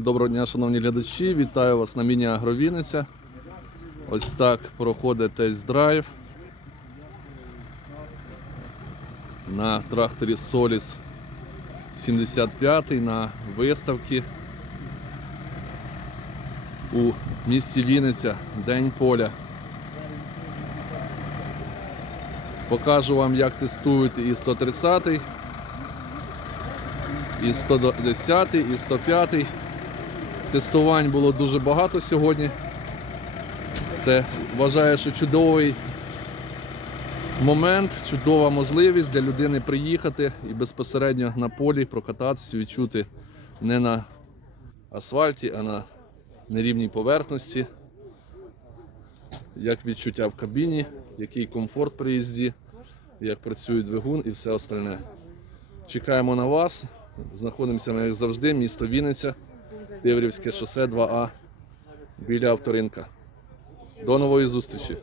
Доброго дня, шановні глядачі. Вітаю вас на міні-агровіниця. Ось так проходить тест-драйв на тракторі Solis 75 на виставці у місті Вінниця, День поля. Покажу вам, як тестують і 130, і 110, і 105. Тестувань було дуже багато сьогодні. Це вважаю, що чудовий момент, чудова можливість для людини приїхати і безпосередньо на полі прокататися, відчути не на асфальті, а на нерівній поверхності. Як відчуття в кабіні, який комфорт при їзді, як працює двигун і все остальне. Чекаємо на вас. Знаходимося як завжди, місто Вінниця, Тиврівське шосе 2А біля авторинка. До нової зустрічі!